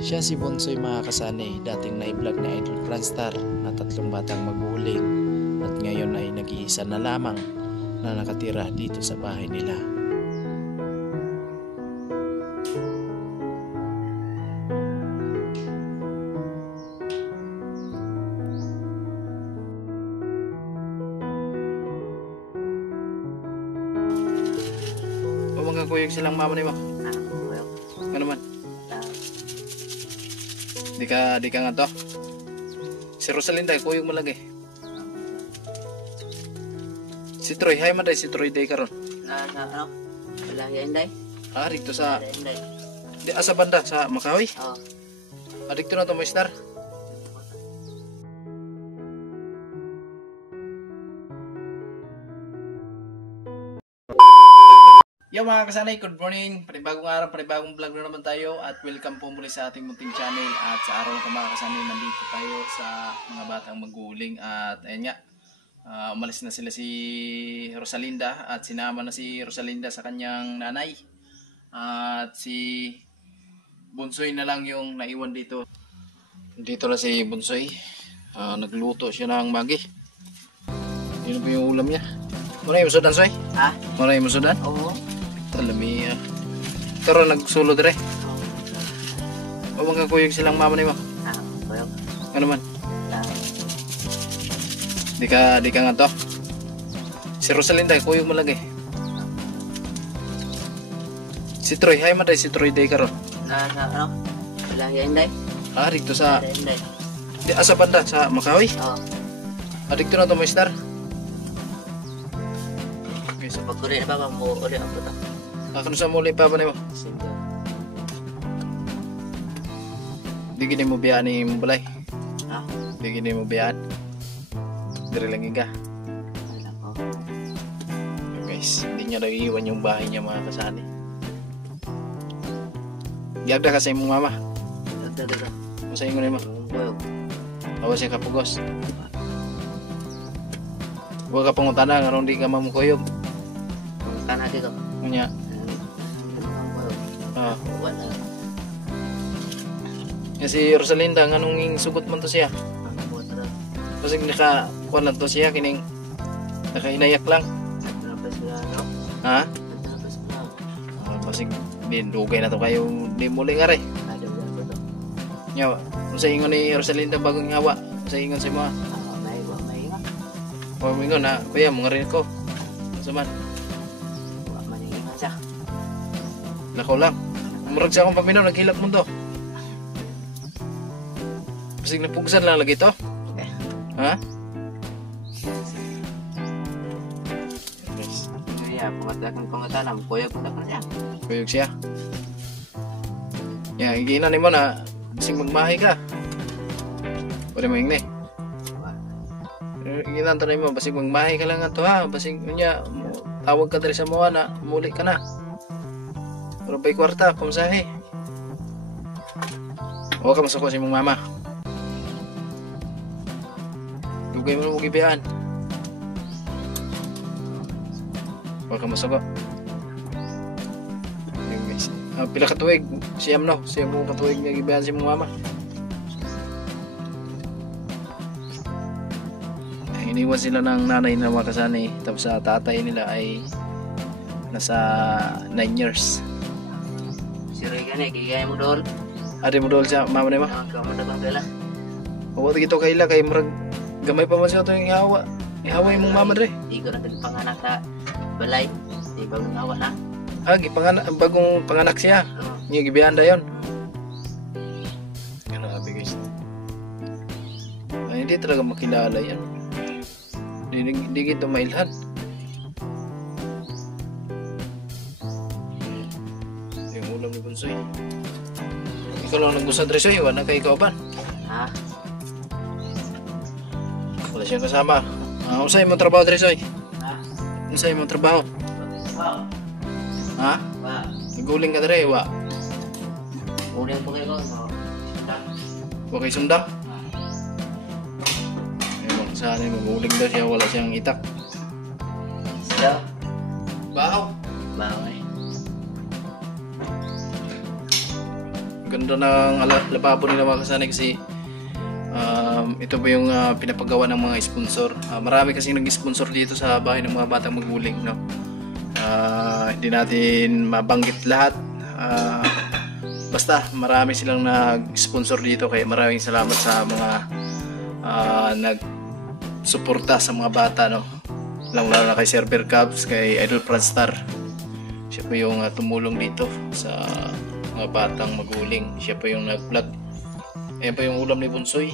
Siya si Bonsoy mga kasani, dating na-vlog na Idol Franstar na 3 batang maguling at ngayon ay nag-iisa na lamang na nakatira dito sa bahay nila. O mga kuyog silang mama ni mo? Ano naman? Di ka nga to? Si Rosalinda, kuyog mo lagi. Si Troy, hay man day si Troy day karon. Wala yan day. Rito sa di asa banda sa Makahoy. Oo. Dito na to mo star. Yo mga kasanay, good morning. Panibagong araw, panibagong vlog na naman tayo at welcome po muli sa ating munting channel. At sa araw na mga kasanay, nandito tayo sa mga batang maguling at ayun nga. Umalis na sila si Rosalinda at sinama na si Rosalinda sa kanyang nanay. At si Bonsoy na lang yung naiwan dito. Dito na si Bonsoy. Nagluto siya ng magi. Yun po yung ulam niya. Muna yung musudan, Soy? Ha? Muna yung musudan? Oo. Talami karon nagsulo dire. O mga kuyog silang mama nimo? Kuyog. Ano man? Di ka nga to? Si Rosalinda, kuyog mo lagi. Si Troy, hay man day si Troy day karon. Wala yan day. Rito sa Wala yan day. di asa banda sa Makahoy. Oo. Dito na to mo star. Okay, so Pagkuri na ba mo uli ang puto? kano sa muli pa nimo? Simple. Di gini mo biyaan ni mo balay. Ha? Di gini mo biyaan. Dire lang iga. Wala ko. Guys, hindi niya naiiwan yung bahay niya mga kasani. Gagda ka sa imong mama. Dada. Masa ingon nimo? Kuyog. Awas siya kapugos. Huwag ka pangutana nga ron di ka mamukuyog. Kung kana dito. Kunya. Wala. Si Rosalinda nganong sugot man to siya. Ang buto na. Kasi nakakuan lang to siya kining nakainayak lang. Nagtrapas na ano? Ha? Nagtrapas na. Basig din dugay na to kayo di muli nga re. Ada wala ko to. Nya, unsa ingon ni Rosalinda bagong ngawa? Unsa ingon sa mga? May nga. O ingon na, kuya mo nga rin ko. Saman, Wa maningan siya. nako lang. Murag sa akong paminaw naghilak mo to. Basig napugsan lang lagi to. Okay. Ha? Guys, Kaya pangatakan pangatanam, kuyog ko na kanya. kuyog siya. Ya, iginan nimo na basig magmahay ka. Pwede mo ingni. Iginan to nimo basig magmahay ka lang ato ha. Basig nya tawag ka diri sa mga na muli ka na. Pero pa'y kwarta, pamasahe. Huwag ka masuko sa imong mama. Dugay mo na mong ibiyaan. Huwag ka masuko. Ayun guys. Pila katuig, siyam no? Siyam mo katuig na ibiyaan sa imong mama. Iniwan sila ng nanay na makasani. Tapos sa tatay nila ay nasa 9 years. Siroy gani, kigaya mo doon. Ade mo dol sa mama nimo. Kamunta bang kala? Huwag dito kaila kay murag gamay pa man siya itong ihawa. Ihawa yung mama dre. Di ko na panganak na balay. Di ba mo nawa na? Bagong panganak siya. Yung gibiyanda yun. Grabe guys. Ay, hindi talaga makilala yan. Hindi kita mailhan. Yung ulam ni Bonsoy. Ikaw lang nag-usad rin sa'yo. Wala kay ikaw ba? Ha? Wala siyang kasama. Usay mo trabaho rin sa'yo. Ha? Usay mo trabaho. Wow. Ha? Wa. Naguling ka rin. Uling po kayo ko. Huwag kay sundak. Ewan ko saan maguling daw siya. Wala siyang itak. Sila? Bahaw. Bawal. ganda ng lababo nila mga kasanay kasi ito po yung pinapagawa ng mga sponsor. Marami kasing nag-sponsor dito sa bahay ng mga batang maguling, no? Hindi natin mabanggit lahat. Basta marami silang nag-sponsor dito, kaya maraming salamat sa mga nag-suporta sa mga bata, no? Lalo na kay Server Cubs, kay Idol Franstar. Siya po yung tumulong dito sa mga batang maguling. Siya po yung nag-vlog. Ayan po yung ulam ni Bunsoy.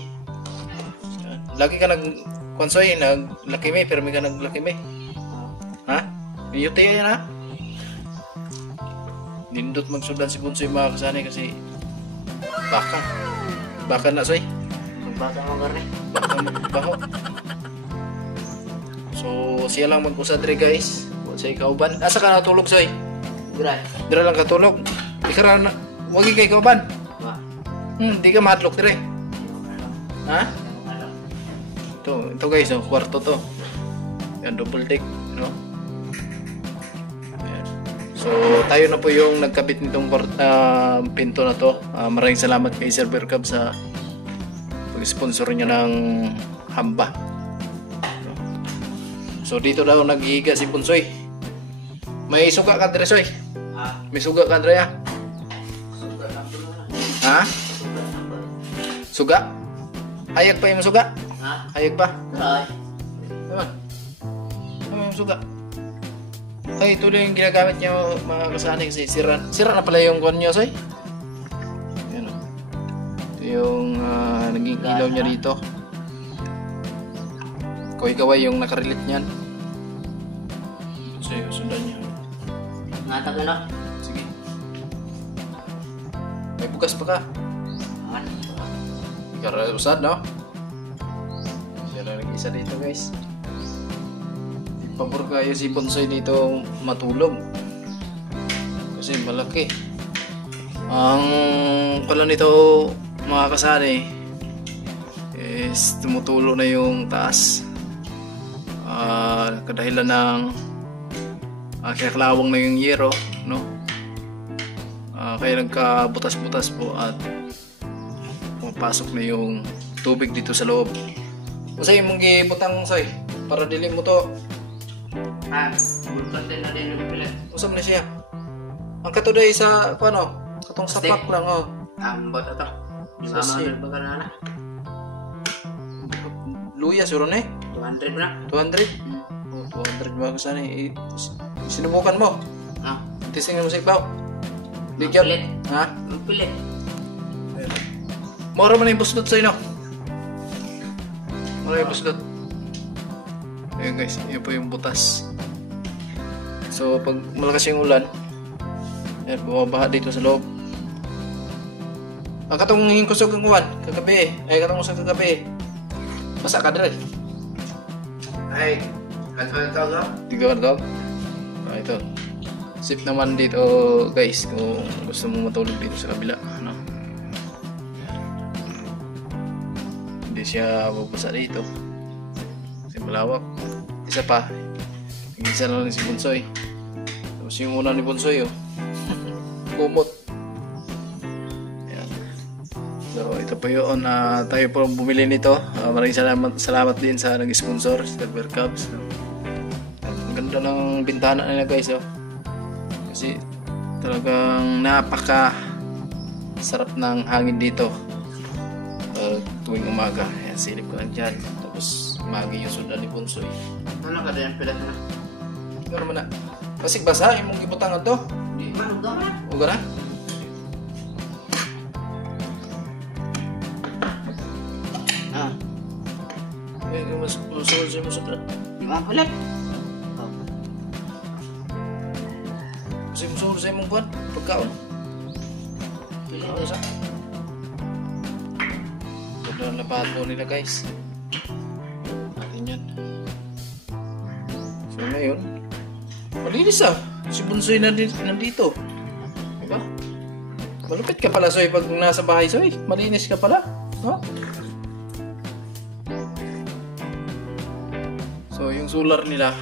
Lagi ka nag-Bunsoy, nag-Lakime, pero may ka nag-Lakime. Ha? Iyuti yan, ha? Nindot magsudan si Bunsoy mga kasanay kasi baka na, Soy. Baka mo gari. Baka magbaho. So siya lang mag-usadre guys. Sa kauban. Asa ka natulog, Soy? Dira lang katulog. Di ka na wagi kay kauban. Di ka madlok dire. Ha? Ito guys, yung kwarto to. Yan, double deck, no? Ayan. So tayo na po yung nagkabit nitong pinto na to. Maraming salamat kay Server Cub sa pag-sponsor niya ng hamba. So dito daw naghihiga si Bunsoy. May suga ka dire, Soy? May suga ka dire, ha? Ha? Suga? Hayag pa yung suga? Hayag pa? Ano yung suga? Ay, ito lang yung ginagamit niyo mga kasanay kasi sira na pala yung kon niyo, Soy. Yan o. Ito yung naging ilaw niya dito. Kaway-kaway yung nakarelate niyan. So, sundan niya. Ngatag na. Sige. May bukas pa ka. Kaya usad, no? Siya lang nag-isa dito, guys. Pabor kayo si Bunsoy dito matulog. Kasi malaki. Ang pala nito mga kasani is tumutulo na yung taas. Kadahilan ng kinaklawang na yung yero, no? Kaya nagkabutas-butas po at pumapasok na yung tubig dito sa loob. Masay mong gibutang, Soy, para dili mo to. Bulkan din na din yung pilit. Usap na siya. Ang katuday sa katong sapak lang, oh. Ambot ito. Sama na ba na? Luya suron eh. 200 na. 200? Oh, 200 ba sana eh. Sinubukan mo? Tising mo sa ibaw. Bigyan. Pilit. Ha? Pilit. Mura man yung busdot sa'yo, no? Mura yung busdot. Ayun guys, yun po yung butas. So pag malakas yung ulan, ayan, bumabaha dito sa loob. Katong hingkusog ang uwan kagabi eh. Ay, katong usag kagabi eh. Basa ka dali. Ay, katong ito ga? Tiga ka dog? Ito. Sip naman dito guys kung gusto mo matulog dito sa kabila, ano? Hindi siya bubasa dito kasi malawak. Isa pa, isa na lang si Bunsoy. Tapos yung una ni Bunsoy, oh. Kumot. Ayan. So ito po yun, tayo po bumili nito. Maraming salamat din sa nag-sponsor, Server Cubs. Ang ganda ng bintana nila guys, oh. Kasi talagang napaka sarap ng hangin dito tuwing umaga. Ayan, silip ko lang dyan. Tapos magi yung sundan ni Bunsoy. Ano ka din pilit na? Ito naman na. Kasi basa, yung mong ibutangan to. Hindi man, huwag na. Huwag na? Ayan, musul siya musul. Di ba pilit? Kasi musul siya mong buwan. Pagkaon. Pilit Pagkaon siya. Ito na labato nila guys. Natin yan. So ngayon, malinis ah. Si Bunsoy nandito. Diba? Malupit ka pala, Soy, pag nasa bahay, Soy. Malinis ka pala. No? So yung solar nila,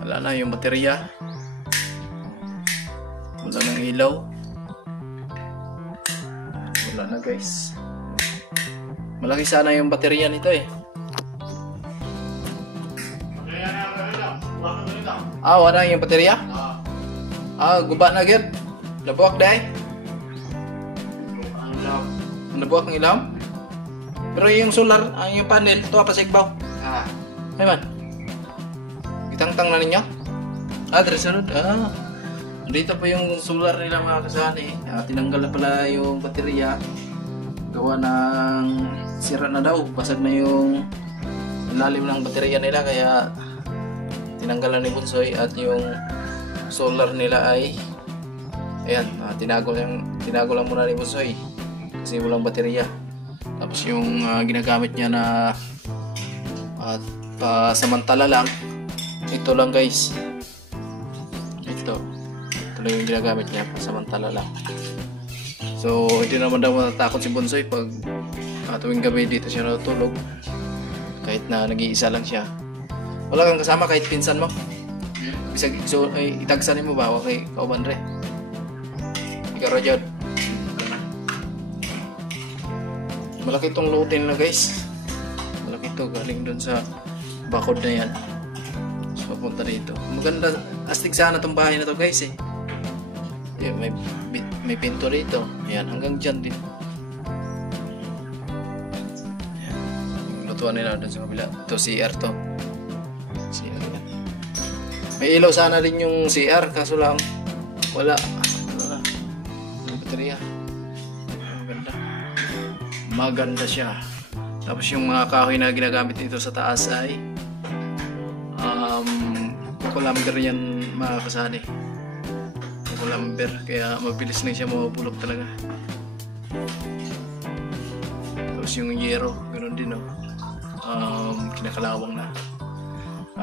wala na yung baterya. Wala nang ilaw. Wala na guys. Malaki sana yung baterya nito eh. Wala yung baterya? Guba na agad. Nabuak dahil? Nabuak ang ilaw? Pero yung solar, yung panel, ito pa sigbaw. Ay man. Itangtang na ninyo? Dari sunod. Dito po yung solar nila mga kasani. Tinanggal na pala yung baterya. Gawa ng sira na daw. Basag na yung lalim ng baterya nila. Kaya tinanggal na ni Bunsoy. At yung solar nila ay ayan, tinago lang muna ni Bunsoy. Kasi walang baterya. Tapos yung ginagamit niya na samantala lang, ito lang guys. Ito lang yung ginagamit niya, samantala lang. So hindi naman daw matatakot si Bunsoy pag tuwing gabi dito siya natutulog. Kahit na nag-iisa lang siya. Wala kang kasama kahit pinsan mo? Bisag itagsanin mo ba? Okay, kauban re. Ikaw Rajod. Malaki itong lote nila guys. Malaki ito, galing dun sa bakod na yan. So papunta dito. Maganda, astig sana itong bahay na to guys eh. May pinto rito. Ayan, hanggang dyan din. Ayan. Yung lutuan nila dun sa kabila. Ito CR to. CR yan. May ilaw sana rin yung CR, kaso lang wala na. Yung baterya. Maganda siya. Tapos yung mga kahoy na ginagamit dito sa taas ay kulamber yan mga kasani. Kulamber, kaya mabilis lang siya mabulok talaga. Tapos yung yero, ganoon din kinakalawang na.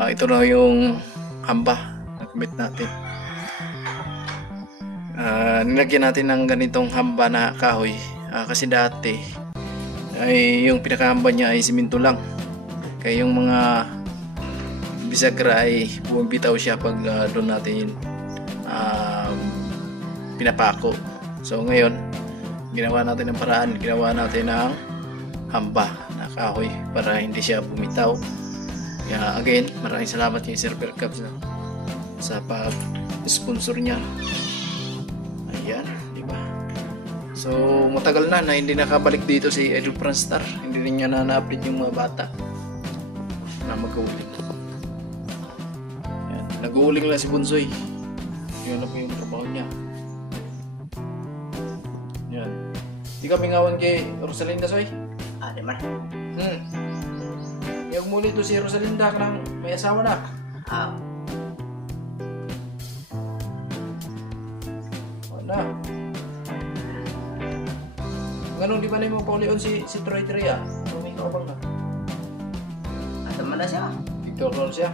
Ito na yung hamba na gamit natin. Nilagyan natin ng ganitong hamba na kahoy kasi dati ay yung pinakahamba niya ay siminto lang. Kaya yung mga bisagra ay bumibitaw siya pag doon natin pinapako. So ngayon ginawa natin ng paraan, ginawa natin ng hamba na kahoy para hindi siya bumitaw. Kaya again, maraming salamat kay Sir Percabs sa pag-sponsor niya. Ayan, diba? So matagal na hindi nakabalik dito si Edu Franstar. Hindi rin niya na-update yung mga bata na mag-uuling. Nag-uuling lang si Bunsoy. Yun na po yung trabaho niya. Yan. Di kami ngawan kay Rosalinda Soy? Di man. Yung muli to si Rosalinda kanang may asawa na. Wala. Ganun di ba na mo paulion si Troy Tria? May kaupang na. Asa man na siya? Victor Ron siya.